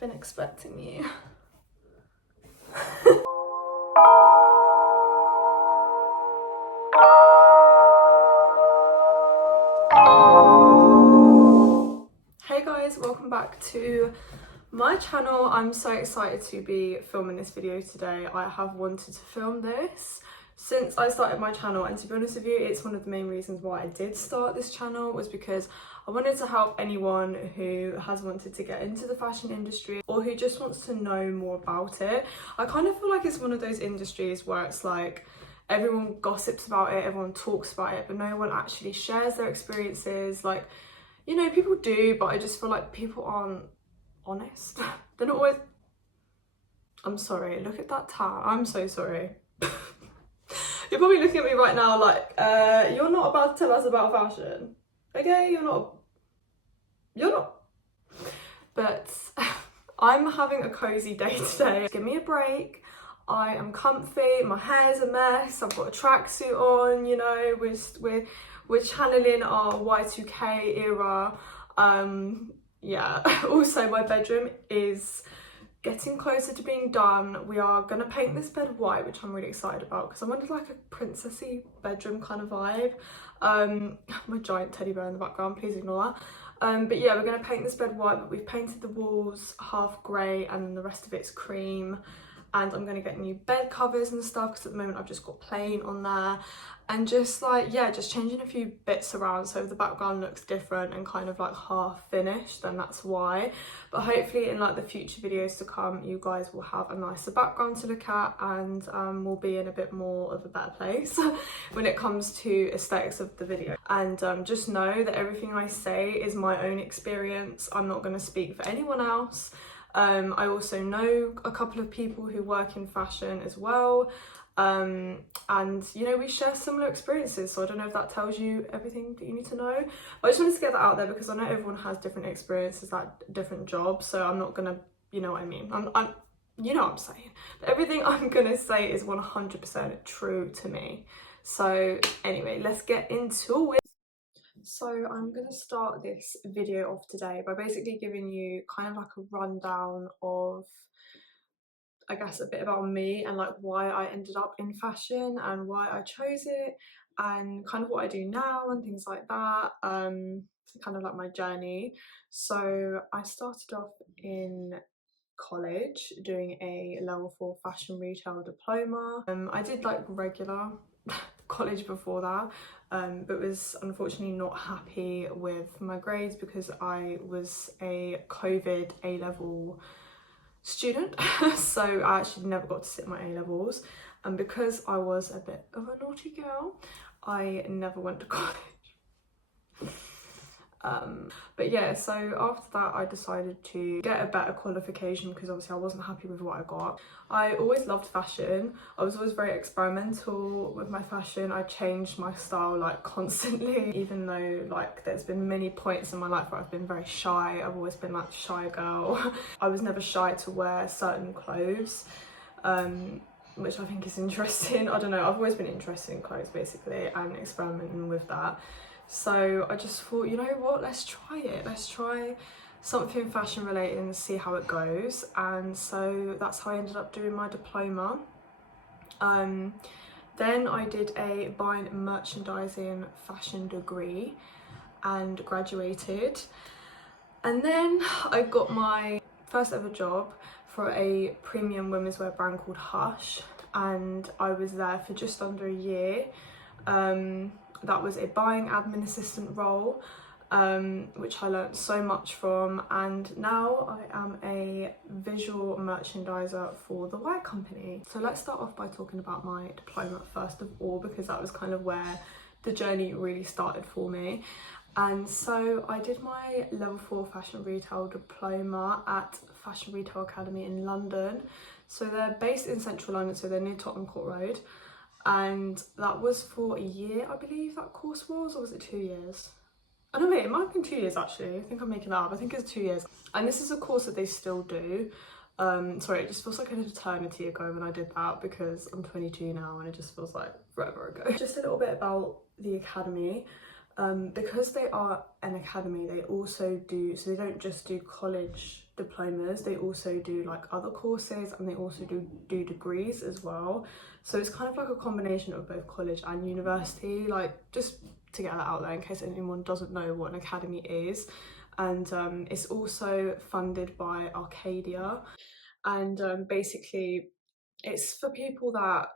I've been expecting you. Hey guys, welcome back to my channel. I'm so excited to be filming this video today. I have wanted to film this since I started my channel, and to be honest with you, it's one of the main reasons why I did start this channel, was because I wanted to help anyone who has wanted to get into the fashion industry or who just wants to know more about it. I kind of feel like it's one of those industries where it's like everyone gossips about it, everyone talks about it, but no one actually shares their experiences. Like, you know, people do, but I just feel like people aren't honest. They're not always... I'm sorry, look at that tan. I'm so sorry. You're probably looking at me right now like, you're not about to tell us about fashion. Okay, you're not. But I'm having a cozy day today. Give me a break. I am comfy, my hair's a mess, I've got a tracksuit on, you know, we're channeling our Y2K era. Yeah, also my bedroom is getting closer to being done. We are gonna paint this bed white, which I'm really excited about because I wanted like a princessy bedroom kind of vibe. My giant teddy bear in the background, please ignore that. But yeah, we're gonna paint this bed white, but we've painted the walls half grey and then the rest of it's cream. And I'm gonna get new bed covers and stuff because at the moment I've just got plain on there, and just like, yeah, just changing a few bits around so if the background looks different and kind of like half finished, then that's why. But hopefully in like the future videos to come, you guys will have a nicer background to look at, and we'll be in a bit more of a better place when it comes to aesthetics of the video. And just know that everything I say is my own experience. I'm not going to speak for anyone else. I also know a couple of people who work in fashion as well, and you know, we share similar experiences, so I don't know if that tells you everything that you need to know. But I just wanted to get that out there because I know everyone has different experiences at different jobs, so I'm not gonna, you know what I mean, I'm you know what I'm saying, but everything I'm gonna say is 100% true to me. So anyway, let's get into it. So I'm going to start this video off today by basically giving you kind of like a rundown of, I guess, a bit about me and like why I ended up in fashion and why I chose it and kind of what I do now and things like that, kind of like my journey. So I started off in college doing a level 4 fashion retail diploma. I did like regular college before that, but was unfortunately not happy with my grades because I was a COVID A-level student. So I actually never got to sit my A-levels, and because I was a bit of a naughty girl, I never went to college. But yeah, so after that I decided to get a better qualification because obviously I wasn't happy with what I got. I always loved fashion. I was always very experimental with my fashion. I changed my style like constantly, even though like there's been many points in my life where I've been very shy. I've always been like shy girl. I was never shy to wear certain clothes, which I think is interesting. I don't know, I've always been interested in clothes basically and experimenting with that. So I just thought, you know what, let's try it. Let's try something fashion related and see how it goes. And so that's how I ended up doing my diploma. Then I did a buying and merchandising fashion degree and graduated. And then I got my first ever job for a premium women's wear brand called Hush, and I was there for just under a year. That was a buying admin assistant role, which I learned so much from, and now I am a visual merchandiser for the White Company. So let's start off by talking about my diploma first of all, because that was kind of where the journey really started for me. And so I did my level 4 fashion retail diploma at Fashion Retail Academy in London. So they're based in central London, so they're near Tottenham Court Road. And that was for a year, I believe that course was, or was it 2 years? I don't know, it might have been 2 years actually. I think I'm making that up. I think it's 2 years. And this is a course that they still do. Sorry, it just feels like an eternity ago when I did that because I'm 22 now and it just feels like forever ago. Just a little bit about the academy. Because they are an academy, they also do, so they don't just do college diplomas, they also do like other courses, and they also do degrees as well. So it's kind of like a combination of both college and university, like just to get that out there in case anyone doesn't know what an academy is. And it's also funded by Arcadia, and basically it's for people that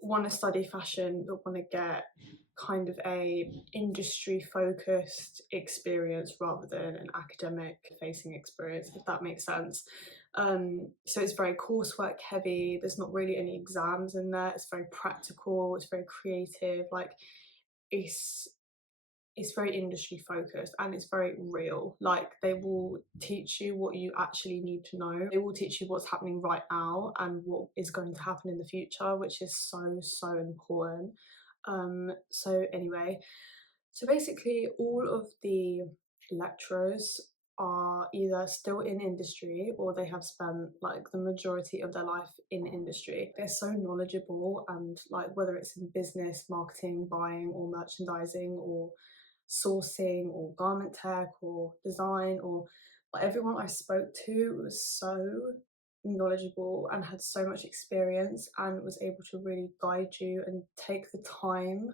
want to study fashion but want to get kind of a industry focused experience rather than an academic facing experience, if that makes sense. So it's very coursework heavy, there's not really any exams in there, it's very practical, it's very creative, like it's it's very industry focused and it's very real. Like they will teach you what you actually need to know. They will teach you what's happening right now and what is going to happen in the future, which is so important. So anyway, so basically all of the lecturers are either still in industry or they have spent like the majority of their life in industry. They're so knowledgeable, and like whether it's in business, marketing, buying or merchandising or sourcing or garment tech or design, or like everyone I spoke to was so knowledgeable and had so much experience and was able to really guide you and take the time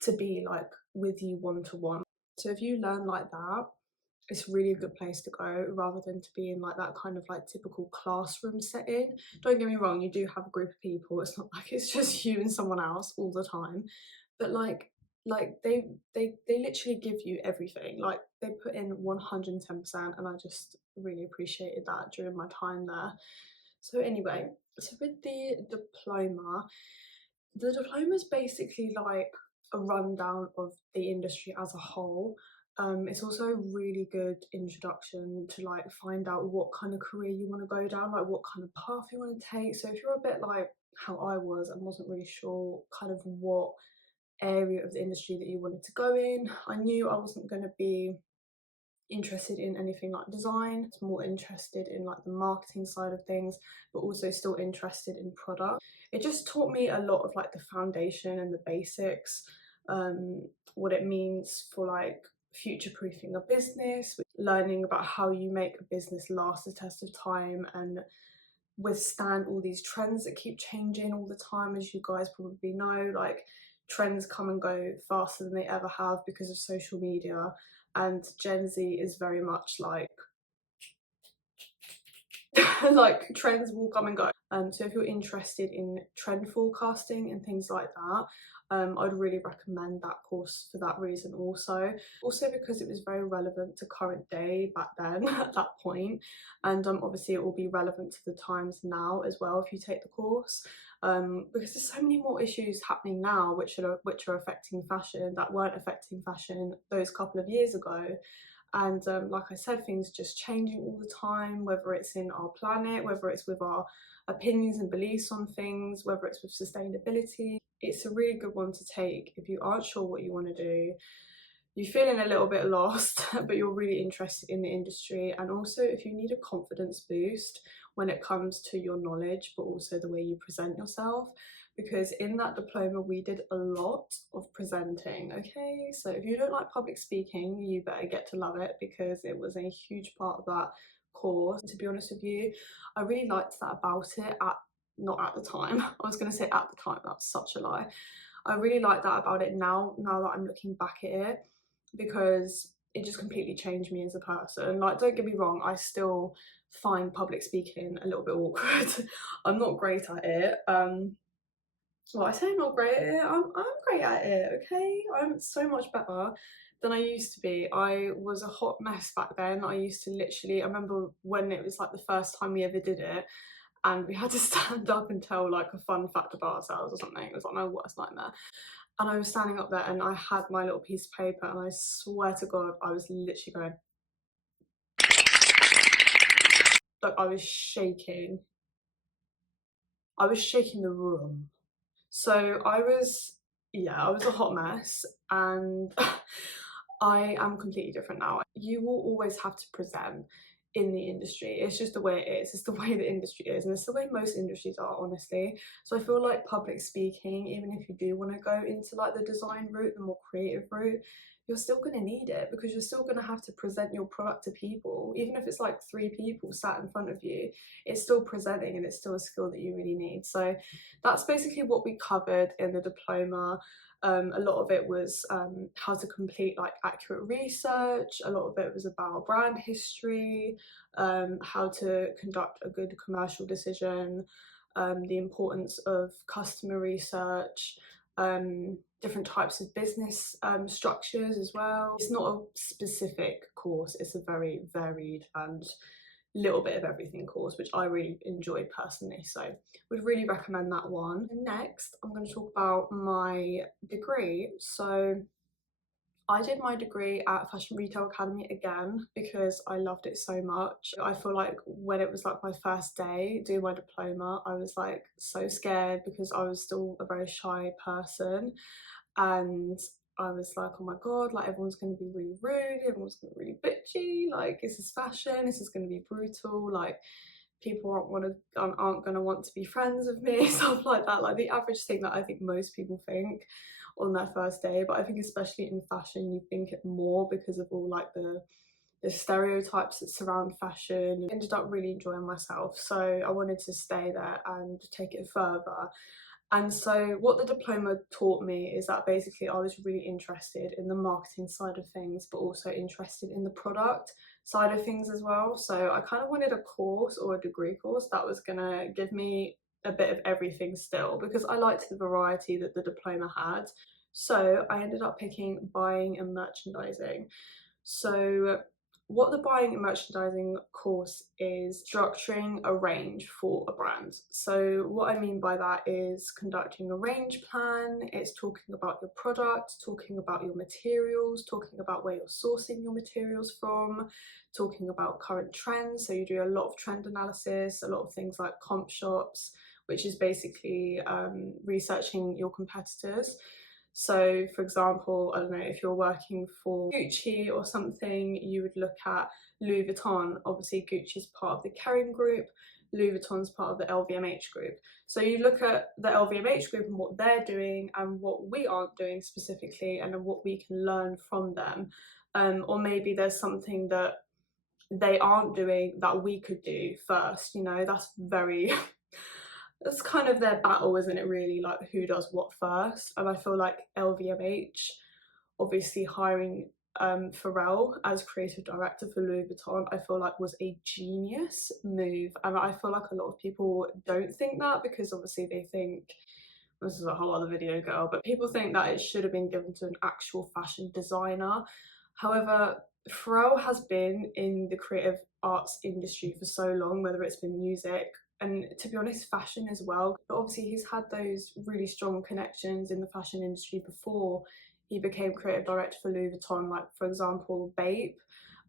to be like with you one to one. So if you learn like that, it's really a good place to go rather than to be in like that kind of like typical classroom setting. Don't get me wrong, you do have a group of people, it's not like it's just you and someone else all the time, but like they literally give you everything, like they put in 110%, and I just really appreciated that during my time there. So anyway, so with the diploma is basically like a rundown of the industry as a whole. It's also a really good introduction to like find out what kind of career you want to go down, like what kind of path you want to take. So if you're a bit like how I was and wasn't really sure kind of what area of the industry that you wanted to go in, I knew I wasn't going to be interested in anything like design. I was more interested in like the marketing side of things, but also still interested in product. It just taught me a lot of like the foundation and the basics, what it means for like future proofing a business, learning about how you make a business last the test of time and withstand all these trends that keep changing all the time. As you guys probably know, like trends come and go faster than they ever have because of social media, and Gen Z is very much like like trends will come and go. So if you're interested in trend forecasting and things like that, I'd really recommend that course for that reason also. Also because it was very relevant to current day back then at that point, and obviously it will be relevant to the times now as well if you take the course. Because there's so many more issues happening now which are affecting fashion that weren't affecting fashion those couple of years ago. And like I said, things just changing all the time, whether it's in our planet, whether it's with our opinions and beliefs on things, whether it's with sustainability. It's a really good one to take if you aren't sure what you want to do, you're feeling a little bit lost but you're really interested in the industry, and also if you need a confidence boost when it comes to your knowledge but also the way you present yourself, because in that diploma we did a lot of presenting. Okay, so if you don't like public speaking, you better get to love it because it was a huge part of that course. To be honest with you, I really liked that about it not at the time. I was going to say at the time, that's such a lie. I really like that about it now that I'm looking back at it, because it just completely changed me as a person. Like, don't get me wrong, I still find public speaking a little bit awkward. I'm not great at it. Well, I say I'm not great at it, I'm great at it, okay? I'm so much better than I used to be. I was a hot mess back then. I used to literally, I remember when it was like the first time we ever did it, and we had to stand up and tell like a fun fact about ourselves or something. It was like my worst nightmare. And I was standing up there and I had my little piece of paper, and I swear to God, I was literally going, like I was shaking. I was shaking the room. So I was a hot mess, and I am completely different now. You will always have to present in the industry. It's just the way it is. It's the way the industry is, and it's the way most industries are, honestly. So I feel like public speaking, even if you do want to go into like the design route, the more creative route, you're still going to need it, because you're still going to have to present your product to people. Even if it's like 3 people sat in front of you, it's still presenting, and it's still a skill that you really need. So that's basically what we covered in the diploma. A lot of it was how to complete like accurate research. A lot of it was about brand history, how to conduct a good commercial decision, the importance of customer research, different types of business structures as well. It's not a specific course, it's a very varied and little bit of everything course, which I really enjoyed personally, so would really recommend that one. And next I'm going to talk about my degree. So I did my degree at Fashion Retail Academy again because I loved it so much. I feel like when it was like my first day doing my diploma, I was like so scared because I was still a very shy person, and I was like, oh my god, like everyone's going to be really rude, everyone's going to be really bitchy, like this is fashion, this is going to be brutal, like people aren't going to want to be friends with me, stuff like that, like the average thing that I think most people think on their first day. But I think especially in fashion you think it more because of all like the stereotypes that surround fashion. I ended up really enjoying myself, so I wanted to stay there and take it further. And so what the diploma taught me is that basically I was really interested in the marketing side of things, but also interested in the product side of things as well. So I kind of wanted a course or a degree course that was gonna give me a bit of everything still, because I liked the variety that the diploma had. So I ended up picking buying and merchandising. So what the buying and merchandising course is structuring a range for a brand. So what I mean by that is conducting a range plan, it's talking about your product, talking about your materials, talking about where you're sourcing your materials from, talking about current trends. So you do a lot of trend analysis, a lot of things like comp shops, which is basically researching your competitors. So for example, I don't know, if you're working for Gucci or something, you would look at Louis Vuitton. Obviously Gucci's part of the Kering group, Louis Vuitton's part of the LVMH group. So you look at the LVMH group and what they're doing and what we aren't doing specifically, and then what we can learn from them. Or maybe there's something that they aren't doing that we could do first, you know, that's very that's kind of their battle, isn't it, really, like who does what first. And I feel like LVMH obviously hiring Pharrell as creative director for Louis Vuitton, I feel like was a genius move, and I feel like a lot of people don't think that, because obviously they think, this is a whole other video girl, but people think that it should have been given to an actual fashion designer. However, Pharrell has been in the creative arts industry for so long, whether it's been music and, to be honest, fashion as well. But obviously he's had those really strong connections in the fashion industry before he became creative director for Louis Vuitton. Like for example, Bape.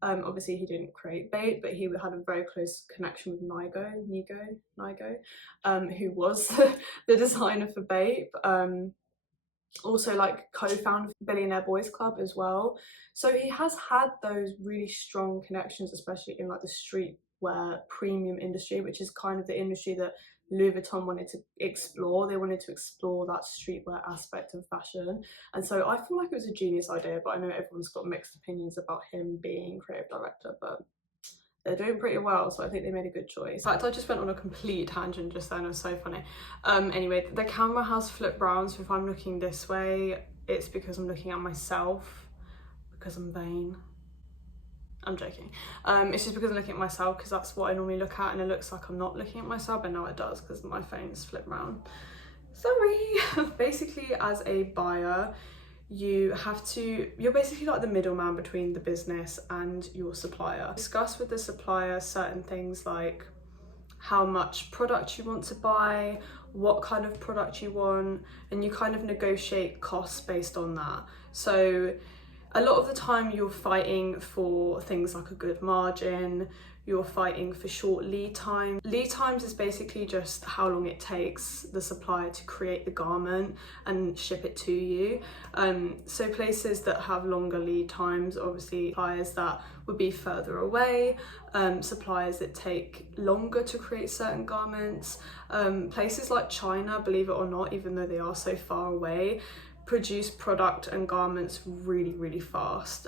Obviously he didn't create Bape, but he had a very close connection with Nigo, who was the designer for Bape. Also like co-founded Billionaire Boys Club as well. So he has had those really strong connections, especially in like the streetwear premium industry, which is kind of the industry that Louis Vuitton wanted to explore. They wanted to explore that streetwear aspect of fashion. And so I feel like it was a genius idea, but I know everyone's got mixed opinions about him being creative director, but they're doing pretty well, so I think they made a good choice. In fact, I just went on a complete tangent just then, it was so funny. Anyway, the camera has flipped round, so if I'm looking this way, it's because I'm looking at myself, because I'm vain. I'm joking. It's just because I'm looking at myself, because that's what I normally look at, and it looks like I'm not looking at myself, but now it does, because my phone's flipped round. Sorry. Basically, as a buyer, you're basically like the middleman between the business and your supplier. Discuss with the supplier certain things like how much product you want to buy, what kind of product you want, and you kind of negotiate costs based on that. So a lot of the time you're fighting for things like a good margin, you're fighting for short lead time. Lead times is basically just how long it takes the supplier to create the garment and ship it to you. So places that have longer lead times, obviously suppliers that would be further away, suppliers that take longer to create certain garments. Places like China, believe it or not, even though they are so far away, produce product and garments really, really fast.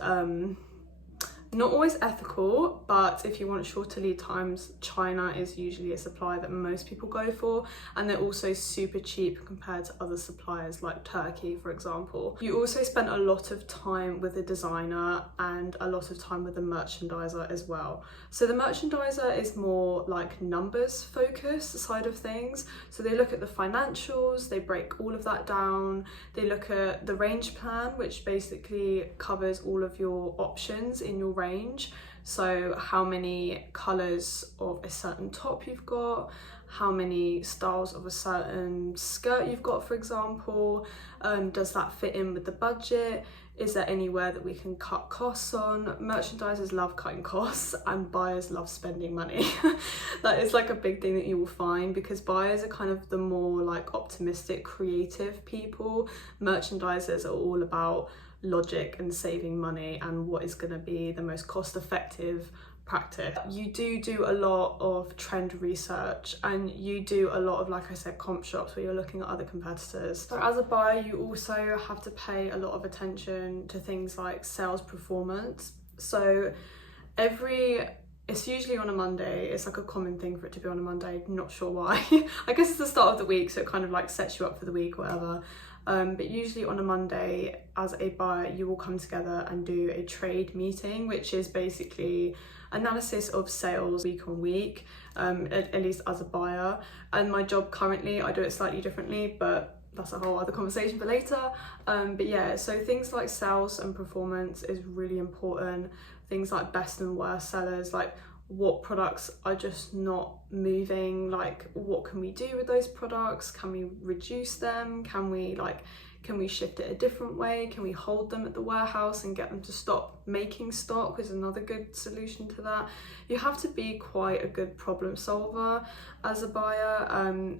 Not always ethical, but if you want shorter lead times, China is usually a supplier that most people go for, and they're also super cheap compared to other suppliers like Turkey, for example. You also spend a lot of time with the designer and a lot of time with the merchandiser as well. So the merchandiser is more like numbers focused side of things. So they look at the financials, they break all of that down, they look at the range plan, which basically covers all of your options in your range. So how many colours of a certain top you've got, how many styles of a certain skirt you've got, for example, does that fit in with the budget? Is there anywhere that we can cut costs on? Merchandisers love cutting costs and buyers love spending money. That is like a big thing that you will find, because buyers are kind of the more like optimistic, creative people. Merchandisers are all about logic and saving money and what is going to be the most cost-effective practice. You do a lot of trend research, and you do a lot of, like I said, comp shops where you're looking at other competitors. So as a buyer, you also have to pay a lot of attention to things like sales performance. So it's usually on a Monday. It's like a common thing for it to be on a Monday, not sure why. I guess it's the start of the week, so it kind of like sets you up for the week or whatever. But usually on a Monday, as a buyer, you will come together and do a trade meeting, which is basically analysis of sales week on week, at least as a buyer. And my job currently, I do it slightly differently, but that's a whole other conversation for later. But yeah, so things like sales and performance is really important. Things like best and worst sellers, like what products are just not moving, like what can we do with those products? Can we reduce them? Can we shift it a different way? Can we hold them at the warehouse and get them to stop making stock is another good solution to that. You have to be quite a good problem solver as a buyer,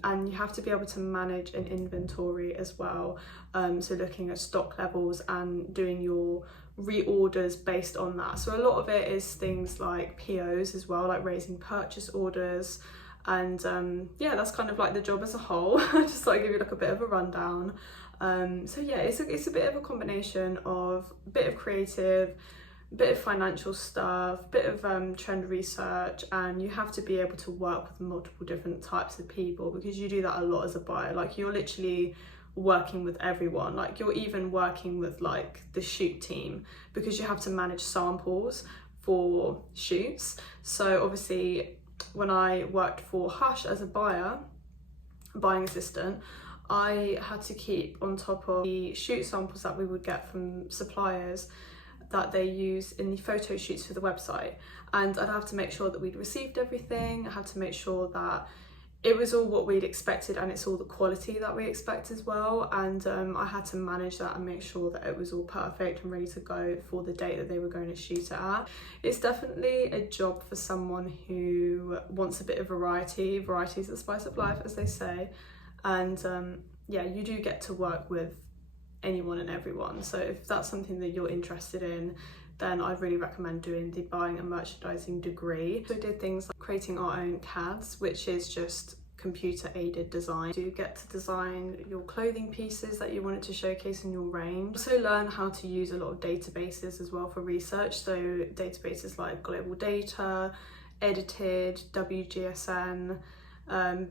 and you have to be able to manage an inventory as well. So looking at stock levels and doing your reorders based on that. So a lot of it is things like POs as well, like raising purchase orders. And yeah, that's kind of like the job as a whole. Just to give you like a bit of a rundown. So yeah, it's a bit of a combination of a bit of creative, a bit of financial stuff, a bit of trend research, and you have to be able to work with multiple different types of people, because you do that a lot as a buyer. Like you're literally working with everyone, like you're even working with like the shoot team, because you have to manage samples for shoots. So obviously when I worked for Hush as a buying assistant, I had to keep on top of the shoot samples that we would get from suppliers that they use in the photo shoots for the website, and I'd have to make sure that we'd received everything. I had to make sure that it was all what we'd expected, and it's all the quality that we expect as well. And I had to manage that and make sure that it was all perfect and ready to go for the date that they were going to shoot it at. It's definitely a job for someone who wants a bit of variety. Variety is the spice of life, as they say. And yeah, you do get to work with anyone and everyone. So if that's something that you're interested in, then I'd really recommend doing the buying and merchandising degree. So I did things like creating our own CADs, which is just computer aided design. You get to design your clothing pieces that you wanted to showcase in your range. Also learn how to use a lot of databases as well for research. So databases like Global Data, Edited, WGSN,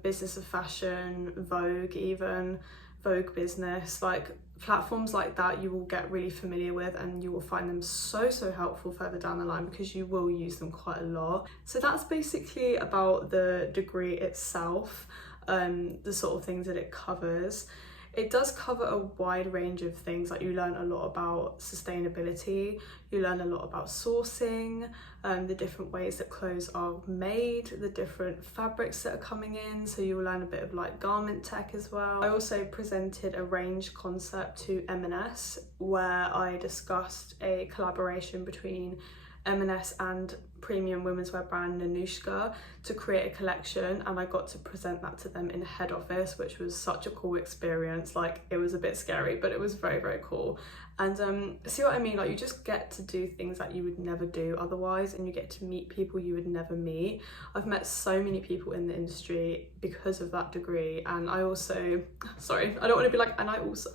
Business of Fashion, Vogue even, Vogue Business, like platforms like that you will get really familiar with, and you will find them so helpful further down the line, because you will use them quite a lot. So that's basically about the degree itself, the sort of things that it covers. It does cover a wide range of things. Like you learn a lot about sustainability, you learn a lot about sourcing, the different ways that clothes are made, the different fabrics that are coming in. So you'll learn a bit of like garment tech as well. I also presented a range concept to M&S, where I discussed a collaboration between M&S and premium women's wear brand Nanushka to create a collection, and I got to present that to them in head office, which was such a cool experience. Like, it was a bit scary, but it was very, very cool. And see what I mean? Like, you just get to do things that you would never do otherwise, and you get to meet people you would never meet. I've met so many people in the industry because of that degree. And I also, sorry, I don't want to be like, and I also,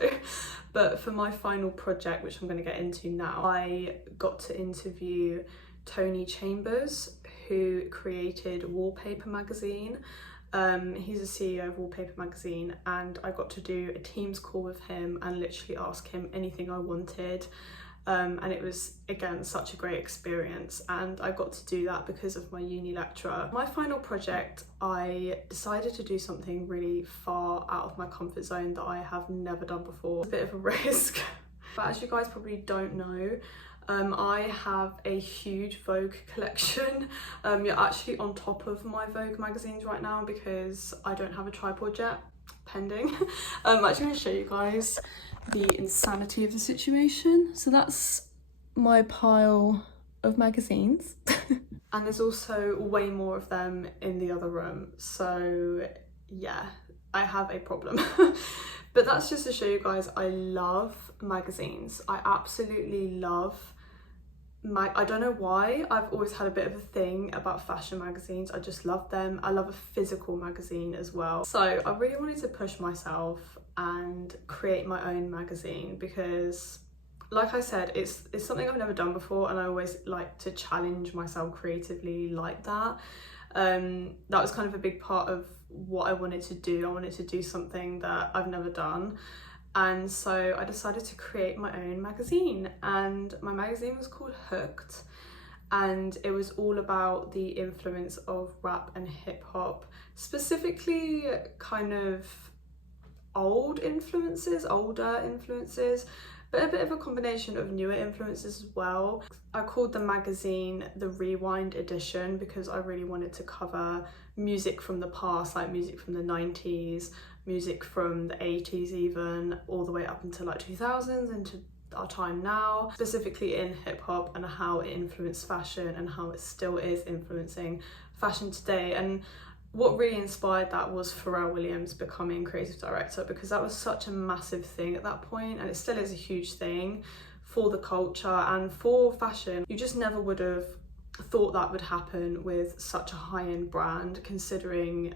but for my final project, which I'm going to get into now, I got to interview Tony Chambers, who created Wallpaper magazine. He's a CEO of Wallpaper magazine, and I got to do a Teams call with him and literally ask him anything I wanted. And it was, again, such a great experience, and I got to do that because of my uni lecturer. My final project, I decided to do something really far out of my comfort zone that I have never done before. It's a bit of a risk, but as you guys probably don't know, I have a huge Vogue collection. You're actually on top of my Vogue magazines right now because I don't have a tripod yet, pending. I'm actually going to show you guys the insanity of the situation. So that's my pile of magazines. And there's also way more of them in the other room. So yeah, I have a problem. But that's just to show you guys, I love magazines. I absolutely love I don't know why, I've always had a bit of a thing about fashion magazines. I just love them. I love a physical magazine as well. So I really wanted to push myself and create my own magazine because, like I said, it's something I've never done before, and I always like to challenge myself creatively like that. That was kind of a big part of what I wanted to do. I wanted to do something that I've never done. And so I decided to create my own magazine, and my magazine was called Hooked, and it was all about the influence of rap and hip hop, specifically kind of older influences, but a bit of a combination of newer influences as well. I called the magazine the Rewind Edition because I really wanted to cover music from the past, like music from the 90s, music from the 80s even, all the way up until like 2000s into our time now, specifically in hip hop, and how it influenced fashion and how it still is influencing fashion today. And what really inspired that was Pharrell Williams becoming creative director, because that was such a massive thing at that point, and it still is a huge thing for the culture and for fashion. You just never would have thought that would happen with such a high-end brand, considering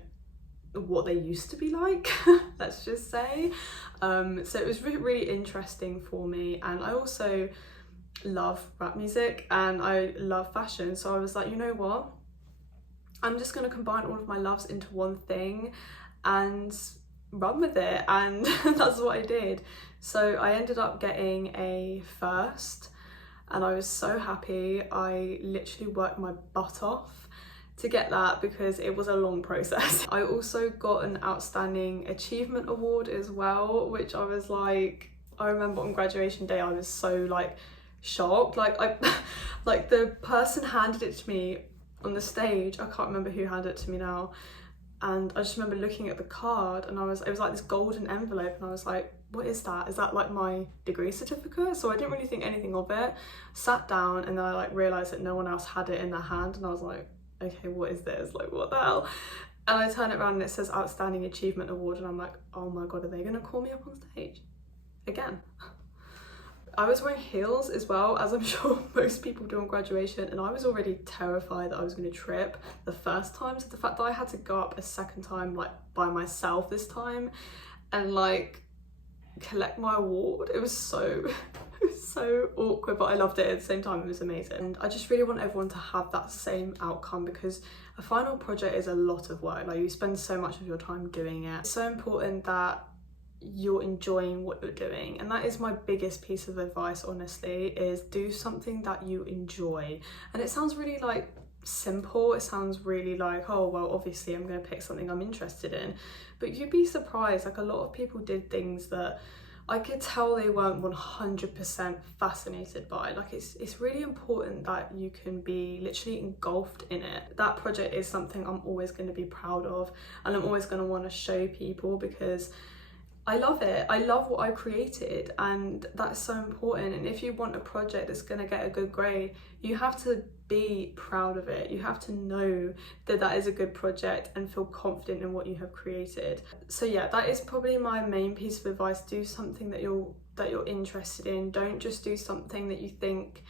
what they used to be like, let's just say. So it was really interesting for me, and I also love rap music and I love fashion, so I was like, you know what, I'm just going to combine all of my loves into one thing and run with it, and that's what I did. So I ended up getting a first, and I was so happy. I literally worked my butt off to get that because it was a long process. I also got an Outstanding Achievement Award as well, which I was like, I remember on graduation day I was so like shocked. Like like the person handed it to me on the stage, I can't remember who handed it to me now, and I just remember looking at the card, and it was like this golden envelope, and I was like, what is that? Is that like my degree certificate? So I didn't really think anything of it, sat down, and then I like realised that no one else had it in their hand, and I was like, okay, what is this? Like, what the hell? And I turn it around and it says Outstanding Achievement Award, and I'm like, oh my god, are they gonna call me up on stage again? I was wearing heels as well, as I'm sure most people do on graduation, and I was already terrified that I was going to trip the first time, so the fact that I had to go up a second time, like by myself this time, and like collect my award, it was so awkward, but I loved it at the same time. It was amazing, and I just really want everyone to have that same outcome, because a final project is a lot of work. Like, you spend so much of your time doing it. It's so important that you're enjoying what you're doing, and that is my biggest piece of advice, honestly, is do something that you enjoy. And it sounds really like simple, it sounds really like, oh well, obviously I'm going to pick something I'm interested in, but you'd be surprised. Like, a lot of people did things that I could tell they weren't 100% fascinated by. Like, it's really important that you can be literally engulfed in it. That project is something I'm always going to be proud of, and I'm always going to want to show people, because I love it. I love what I created, and that's so important. And if you want a project that's going to get a good grade, you have to be proud of it. You have to know that that is a good project and feel confident in what you have created. So yeah, that is probably my main piece of advice. Do something that you're interested in. Don't just do something that you think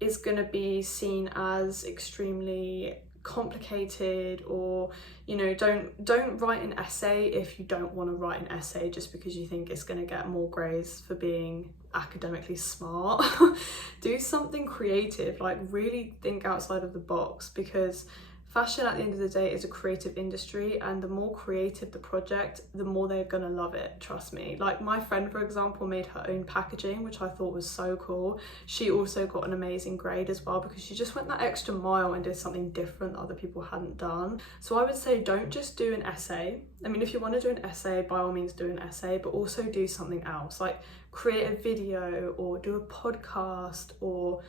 is going to be seen as extremely complicated, or don't write an essay if you don't want to write an essay just because you think it's going to get more grades for being academically smart. Do something creative, like really think outside of the box, because fashion at the end of the day is a creative industry, and the more creative the project, the more they're gonna love it, trust me. Like my friend, for example, made her own packaging, which I thought was so cool. She also got an amazing grade as well, because she just went that extra mile and did something different that other people hadn't done. So I would say don't just do an essay. I mean, if you want to do an essay, by all means do an essay, but also do something else, like create a video or do a podcast, or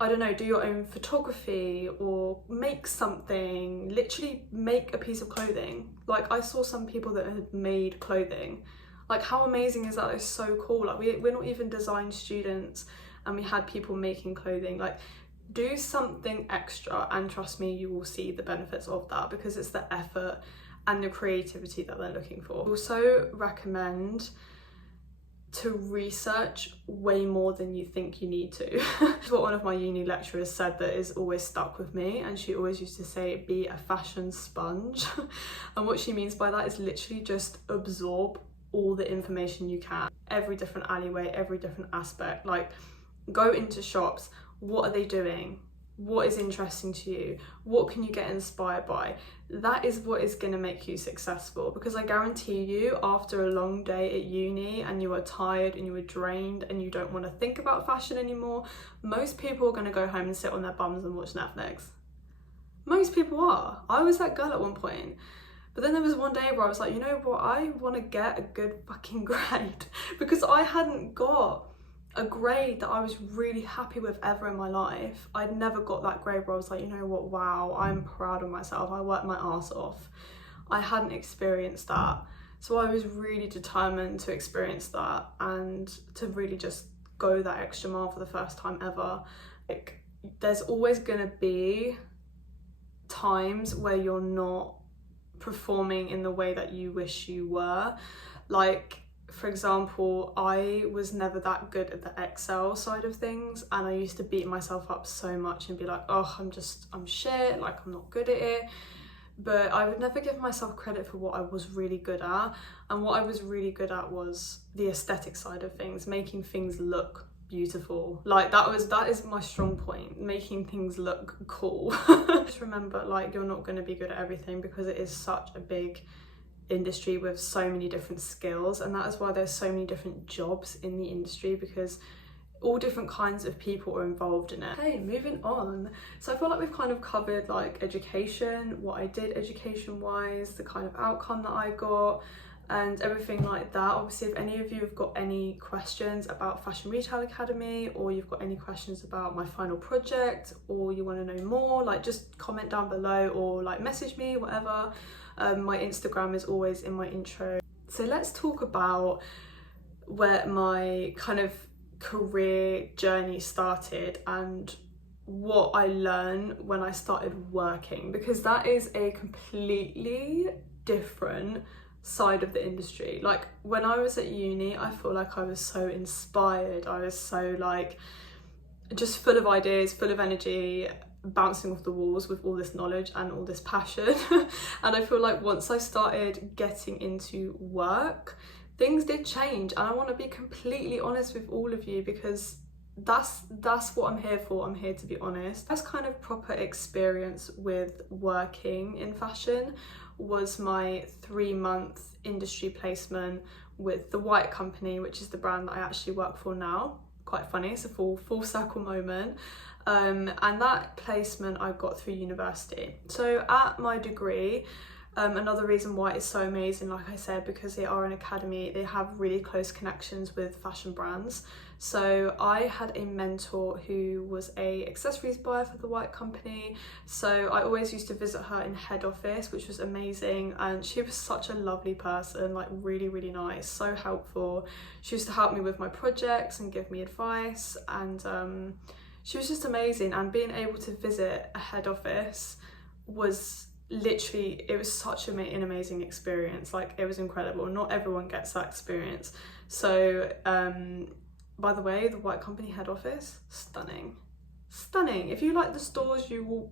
I don't know, do your own photography, or make something, literally make a piece of clothing. Like I saw some people that had made clothing. Like how amazing is that? It's so cool. Like we're not even design students and we had people making clothing. Like do something extra, and trust me, you will see the benefits of that, because it's the effort and the creativity that they're looking for. I also recommend to research way more than you think you need to. That's what one of my uni lecturers said that is always stuck with me, and she always used to say, be a fashion sponge. And what she means by that is literally just absorb all the information you can, every different alleyway, every different aspect. Like go into shops, what are they doing? What is interesting to you? What can you get inspired by? That is what is going to make you successful, because I guarantee you, after a long day at uni and you are tired and you are drained and you don't want to think about fashion anymore, most people are going to go home and sit on their bums and watch Netflix. Most people are. I was that girl at one point. But then there was one day where I was like, you know what, I want to get a good fucking grade, because I hadn't got a grade that I was really happy with ever in my life. I'd never got that grade where I was like, you know what, wow, I'm proud of myself, I worked my ass off. I hadn't experienced that. So I was really determined to experience that and to really just go that extra mile for the first time ever. Like, there's always gonna be times where you're not performing in the way that you wish you were. Like, for example, I was never that good at the Excel side of things, and I used to beat myself up so much and be like, oh, I'm shit, like I'm not good at it. But I would never give myself credit for what I was really good at, and what I was really good at was the aesthetic side of things, making things look beautiful. Like that is my strong point, making things look cool. Just remember, like, you're not going to be good at everything, because it is such a big industry with so many different skills, and that is why there's so many different jobs in the industry, because all different kinds of people are involved in it. Okay, moving on. So I feel like we've kind of covered like education, what I did education wise, the kind of outcome that I got, and everything like that. Obviously, if any of you have got any questions about Fashion Retail Academy, or you've got any questions about my final project, or you want to know more, like just comment down below or like message me, whatever. My Instagram is always in my intro. So let's talk about where my kind of career journey started and what I learned when I started working, because that is a completely different side of the industry. Like when I was at uni, I feel like I was so inspired. I was so like just full of ideas, full of energy, bouncing off the walls with all this knowledge and all this passion. And I feel like once I started getting into work, things did change, and I want to be completely honest with all of you, because that's what I'm here for. I'm here to be honest. First kind of proper experience with working in fashion was my 3-month industry placement with the White Company, which is the brand that I actually work for now. Quite funny, it's a full circle moment. And that placement I got through university. So at my degree, Another reason why it's so amazing, like I said, because they are an academy, they have really close connections with fashion brands. So I had a mentor who was a accessories buyer for the White Company, so I always used to visit her in head office, which was amazing, and she was such a lovely person, like really, really nice, so helpful. She used to help me with my projects and give me advice, and she was just amazing. And being able to visit a head office was literally, it was such an amazing experience. Like, it was incredible. Not everyone gets that experience. So by the way, the White Company head office, stunning. If you like the stores, you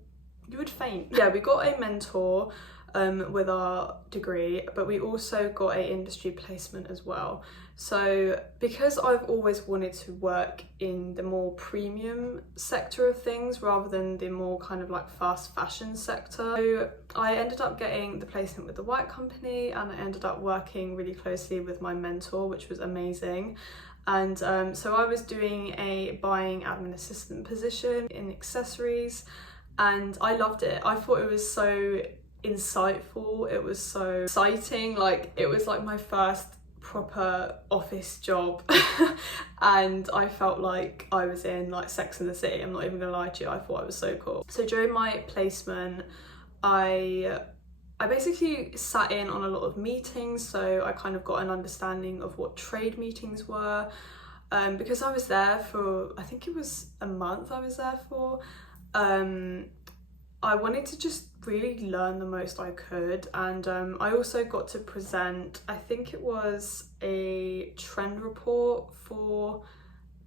would faint. Yeah, we got a mentor with our degree, but we also got a industry placement as well. So because I've always wanted to work in the more premium sector of things rather than the more kind of like fast fashion sector, so I ended up getting the placement with the White Company, and I ended up working really closely with my mentor, which was amazing. And so I was doing a buying admin assistant position in accessories, and I loved it. I thought it was so insightful, it was so exciting, like it was like my first proper office job and I felt like I was in like Sex and the City. I'm not even gonna lie to you, I thought it was so cool. So during my placement, I basically sat in on a lot of meetings, so I kind of got an understanding of what trade meetings were, because I was there for, I think it was a month I was there for. I wanted to just really learn the most I could, and I also got to present, I think it was a trend report for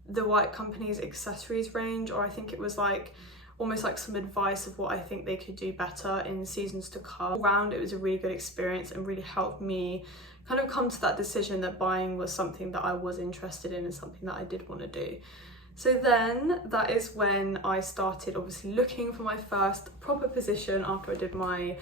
the White Company's accessories range, or I think it was like almost like some advice of what I think they could do better in seasons to come. All round, it was a really good experience and really helped me kind of come to that decision that buying was something that I was interested in and something that I did want to do. So then that is when I started obviously looking for my first proper position after I did my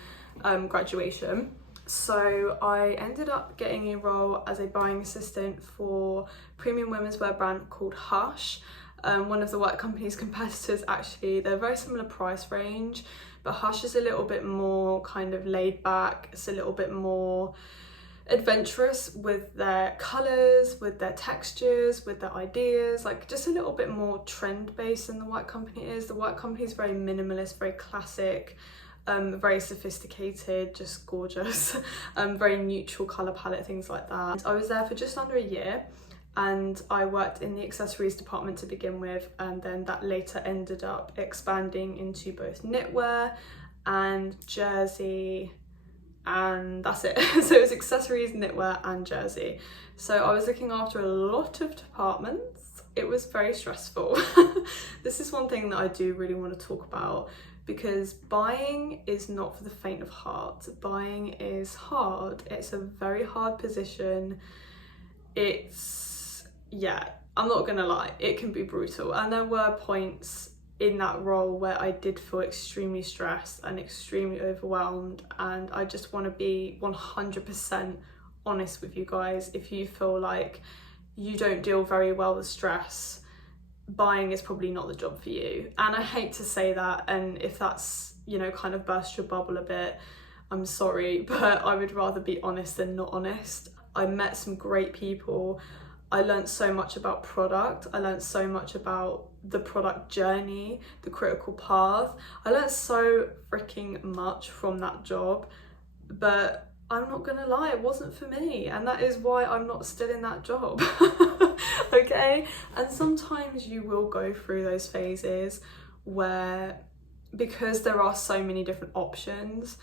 graduation. So I ended up getting a role as a buying assistant for premium women's wear brand called Hush. One of the White Company's competitors, actually. They're very similar price range, but Hush is a little bit more kind of laid back. It's a little bit more adventurous with their colours, with their textures, with their ideas, like just a little bit more trend based than the White Company is. The White Company is very minimalist, very classic, very sophisticated, just gorgeous, very neutral colour palette, things like that. I was there for just under a year, and I worked in the accessories department to begin with, and then that later ended up expanding into both knitwear and jersey, and that's it. So it was accessories, knitwear and jersey. So I was looking after a lot of departments. It was very stressful. This is one thing that I do really want to talk about, because buying is not for the faint of heart. Buying is hard. It's a very hard position. It's, yeah, I'm not gonna lie, it can be brutal. And there were points in that role where I did feel extremely stressed and extremely overwhelmed, and I just want to be 100% honest with you guys. If you feel like you don't deal very well with stress, buying is probably not the job for you. And I hate to say that, and if that's, you know, kind of burst your bubble a bit, I'm sorry, but I would rather be honest than not honest. I met some great people. I learned so much about product. I learned so much about the product journey, the critical path. I learned so freaking much from that job, but I'm not gonna lie, it wasn't for me, and that is why I'm not still in that job. Okay? And sometimes you will go through those phases where, because there are so many different options,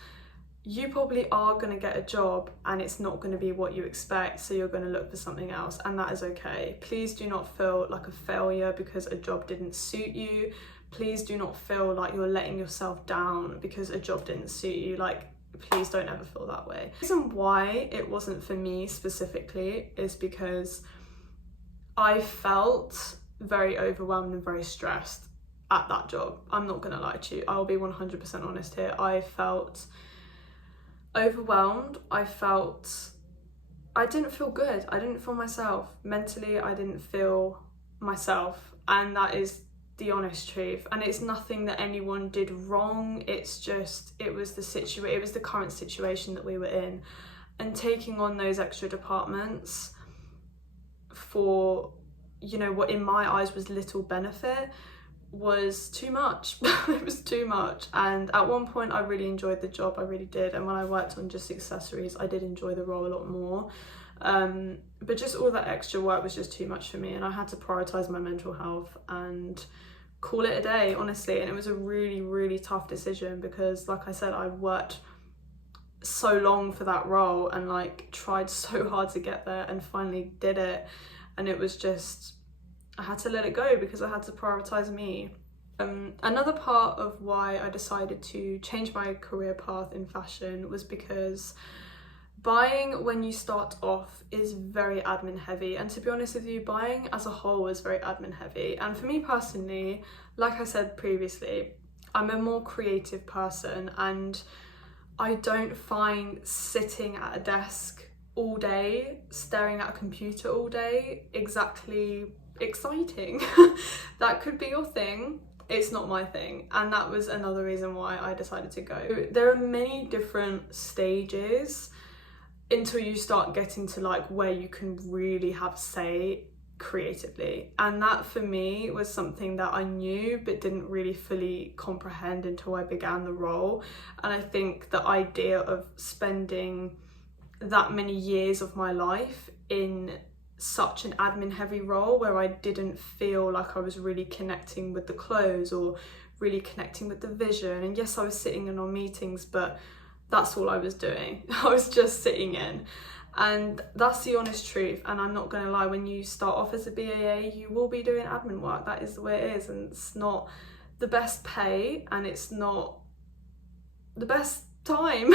you probably are going to get a job and it's not going to be what you expect, so you're going to look for something else, and that is okay. Please do not feel like a failure because a job didn't suit you. Please do not feel like you're letting yourself down because a job didn't suit you. Like, please don't ever feel that way. The reason why it wasn't for me specifically is because I felt very overwhelmed and very stressed at that job. I'm not going to lie to you. I'll be 100% honest here. I felt overwhelmed. I didn't feel good. I didn't feel myself. Mentally, I didn't feel myself. And that is the honest truth, and it's nothing that anyone did wrong. It's just, it was the current situation that we were in, and taking on those extra departments for, you know, what in my eyes was little benefit was too much. It was too much. And at one point I really enjoyed the job, I really did, and when I worked on just accessories I did enjoy the role a lot more, but just all that extra work was just too much for me, and I had to prioritize my mental health and call it a day, honestly. And it was a really, really tough decision because, like I said, I worked so long for that role and like tried so hard to get there and finally did it, and it was just, I had to let it go because I had to prioritize me. Another part of why I decided to change my career path in fashion was because buying when you start off is very admin heavy, and to be honest with you, buying as a whole is very admin heavy. And for me personally, like I said previously, I'm a more creative person, and I don't find sitting at a desk all day, staring at a computer all day, exactly exciting. That could be your thing, it's not my thing, and that was another reason why I decided to go. There are many different stages until you start getting to like where you can really have say creatively, and that for me was something that I knew but didn't really fully comprehend until I began the role. And I think the idea of spending that many years of my life in such an admin heavy role where I didn't feel like I was really connecting with the clothes or really connecting with the vision, and yes, I was sitting in on meetings, but that's all I was doing. I was just sitting in, and that's the honest truth. And I'm not gonna lie, when you start off as a BAA, you will be doing admin work. That is the way it is, and it's not the best pay and it's not the best time.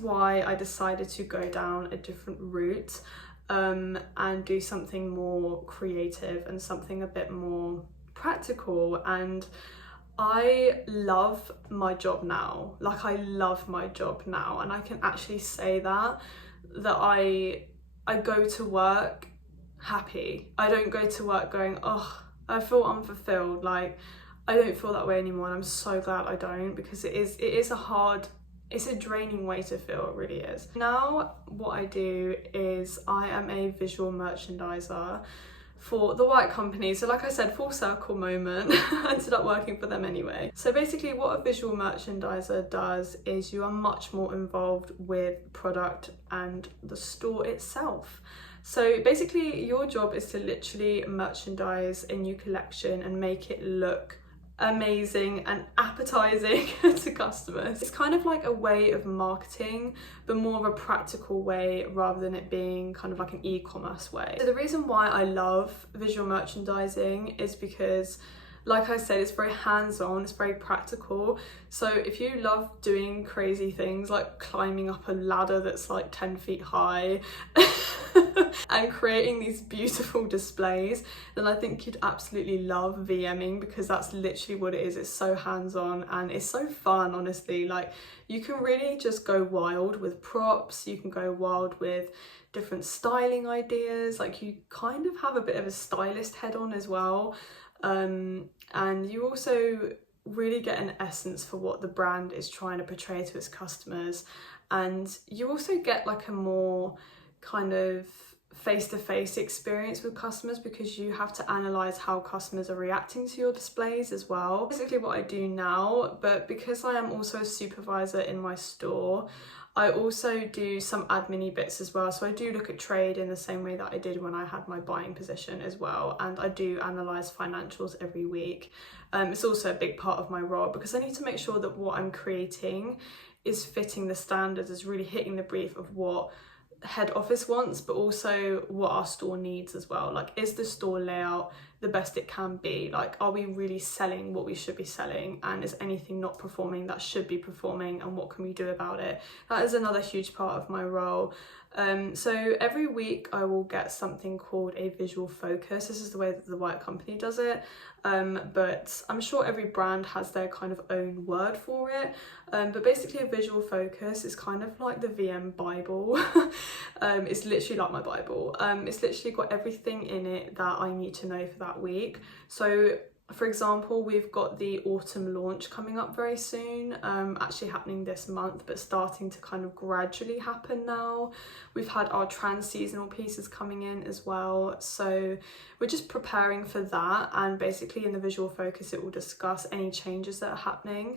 Why I decided to go down a different route and do something more creative and something a bit more practical. And I love my job now. Like, I love my job now, and I can actually say that I go to work happy. I don't go to work going, oh, I feel unfulfilled. Like, I don't feel that way anymore, and I'm so glad I don't, because it is it's a draining way to feel, it really is. Now what I do is I am a visual merchandiser for the White Company. So like I said, full circle moment, I ended up working for them anyway. So basically what a visual merchandiser does is you are much more involved with product and the store itself. So basically your job is to literally merchandise a new collection and make it look amazing and appetizing to customers. It's kind of like a way of marketing, but more of a practical way rather than it being kind of like an e-commerce way. So the reason why I love visual merchandising is because, like I said, it's very hands-on, it's very practical. So if you love doing crazy things like climbing up a ladder that's like 10 feet high and creating these beautiful displays, then I think you'd absolutely love VMing, because that's literally what it is. It's so hands-on and it's so fun, honestly. Like, you can really just go wild with props, you can go wild with different styling ideas, like you kind of have a bit of a stylist head on as well. And you also really get an essence for what the brand is trying to portray to its customers, and you also get like a more kind of face-to-face experience with customers, because you have to analyze how customers are reacting to your displays as well. Basically what I do now, but because I am also a supervisor in my store, I also do some admin-y bits as well. So I do look at trade in the same way that I did when I had my buying position as well. And I do analyse financials every week. It's also a big part of my role, because I need to make sure that what I'm creating is fitting the standards, is really hitting the brief of what head office wants, but also what our store needs as well. Like, is the store layout the best it can be? Like, are we really selling what we should be selling? And is anything not performing that should be performing? And what can we do about it? That is another huge part of my role. So every week I will get something called a visual focus. This is the way that the White Company does it. But I'm sure every brand has their kind of own word for it. But basically a visual focus is kind of like the VM Bible. It's literally like my Bible. It's literally got everything in it that I need to know for that week. So For example, we've got the autumn launch coming up very soon, actually happening this month, but starting to kind of gradually happen now. We've had our trans seasonal pieces coming in as well, so we're just preparing for that, and basically in the visual focus it will discuss any changes that are happening,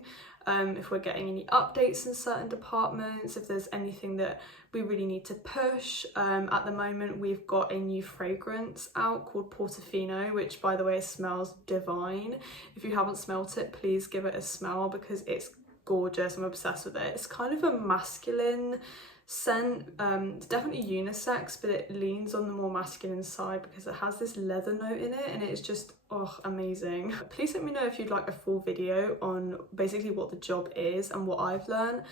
if we're getting any updates in certain departments, if there's anything that we really need to push. At the moment we've got a new fragrance out called Portofino, which by the way smells divine. If you haven't smelt it, please give it a smell because it's gorgeous. I'm obsessed with it. It's kind of a masculine scent. It's definitely unisex, but it leans on the more masculine side because it has this leather note in it, and it's just amazing. Please let me know if you'd like a full video on basically what the job is and what I've learned,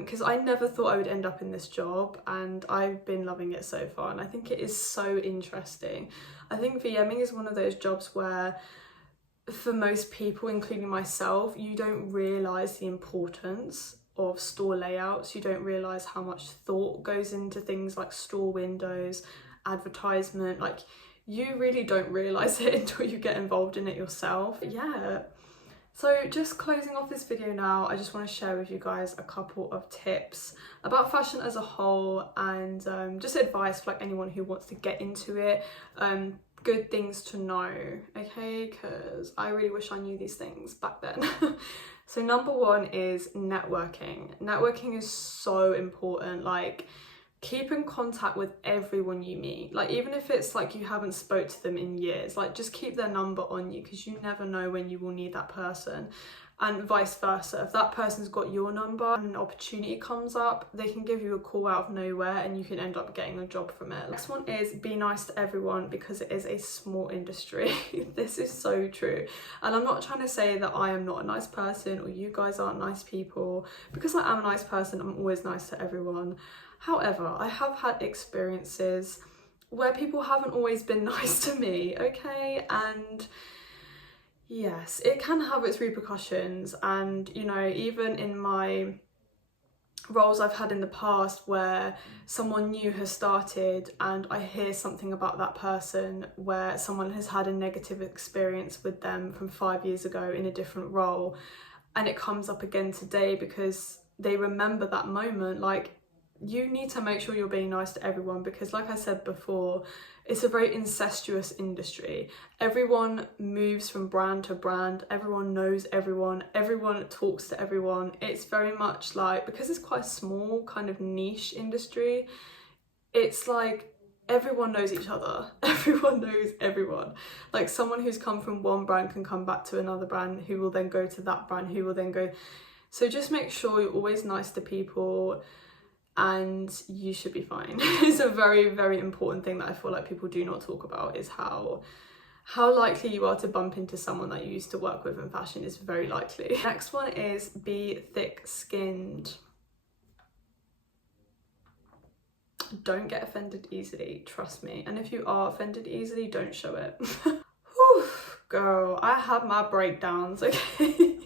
because I never thought I would end up in this job, and I've been loving it so far, and I think it is so interesting. I think VMing is one of those jobs where for most people, including myself, you don't realise the importance of store layouts. You don't realise how much thought goes into things like store windows, advertisement. Like, you really don't realise it until you get involved in it yourself. Yeah. So just closing off this video now, I just want to share with you guys a couple of tips about fashion as a whole, and just advice for like anyone who wants to get into it. Good things to know, okay, because I really wish I knew these things back then. So number one is networking. Networking is so important. Like, keep in contact with everyone you meet. Like, even if it's like you haven't spoke to them in years, like just keep their number on you, because you never know when you will need that person. And vice versa, if that person's got your number and an opportunity comes up, they can give you a call out of nowhere and you can end up getting a job from it. Next one is be nice to everyone, because it is a small industry. This is so true. And I'm not trying to say that I am not a nice person or you guys aren't nice people, because I am a nice person. I'm always nice to everyone. However, I have had experiences where people haven't always been nice to me, okay? And yes, it can have its repercussions. And, you know, even in my roles I've had in the past where someone new has started and I hear something about that person where someone has had a negative experience with them from 5 years ago in a different role, and it comes up again today because they remember that moment. Like, you need to make sure you're being nice to everyone, because like I said before, it's a very incestuous industry. Everyone moves from brand to brand, everyone knows everyone, everyone talks to everyone. It's very much like, because it's quite a small kind of niche industry, it's like everyone knows each other. Everyone knows everyone. Like, someone who's come from one brand can come back to another brand, who will then go to that brand, who will then go. So just make sure you're always nice to people, and you should be fine. It's a very, very important thing that I feel like people do not talk about, is how likely you are to bump into someone that you used to work with in fashion. Is very likely. Next one is be thick-skinned. Don't get offended easily, trust me. And if you are offended easily, don't show it. Whew, girl, I have my breakdowns, okay?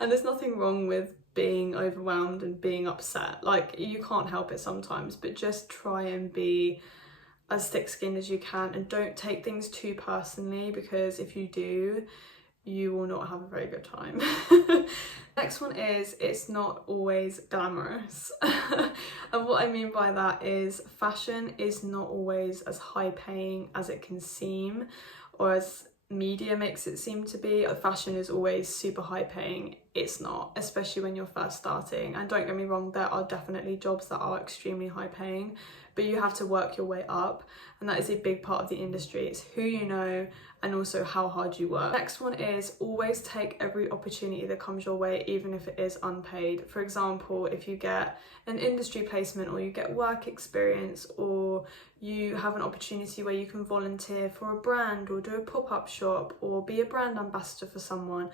And there's nothing wrong with being overwhelmed and being upset. Like, you can't help it sometimes, but just try and be as thick-skinned as you can, and don't take things too personally, because if you do, you will not have a very good time. Next one is, it's not always glamorous. And what I mean by that is, fashion is not always as high paying as it can seem, or as media makes it seem to be. Fashion is always super high paying. It's not, especially when you're first starting. And don't get me wrong, there are definitely jobs that are extremely high paying, but you have to work your way up, and that is a big part of the industry. It's who you know and also how hard you work. Next one is, always take every opportunity that comes your way, even if it is unpaid. For example, if you get an industry placement, or you get work experience, or you have an opportunity where you can volunteer for a brand, or do a pop-up shop, or be a brand ambassador for someone,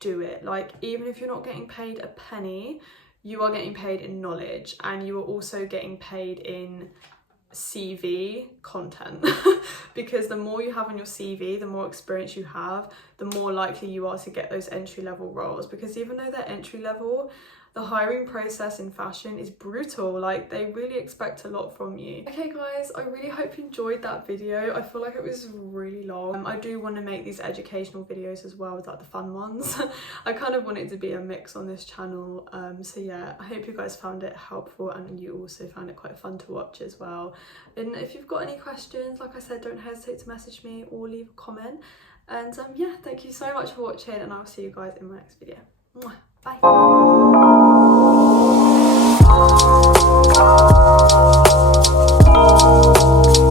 do it. Like, even if you're not getting paid a penny, you are getting paid in knowledge, and you are also getting paid in CV content. Because the more you have on your CV, the more experience you have, the more likely you are to get those entry-level roles. Because even though they're entry-level, the hiring process in fashion is brutal. Like, they really expect a lot from you. Okay guys, I really hope you enjoyed that video. I feel like it was really long. I do want to make these educational videos as well, like the fun ones. I kind of want it to be a mix on this channel. So yeah, I hope you guys found it helpful and you also found it quite fun to watch as well. And if you've got any questions, like I said, don't hesitate to message me or leave a comment. And yeah, thank you so much for watching, and I'll see you guys in my next video. Mwah. Bye.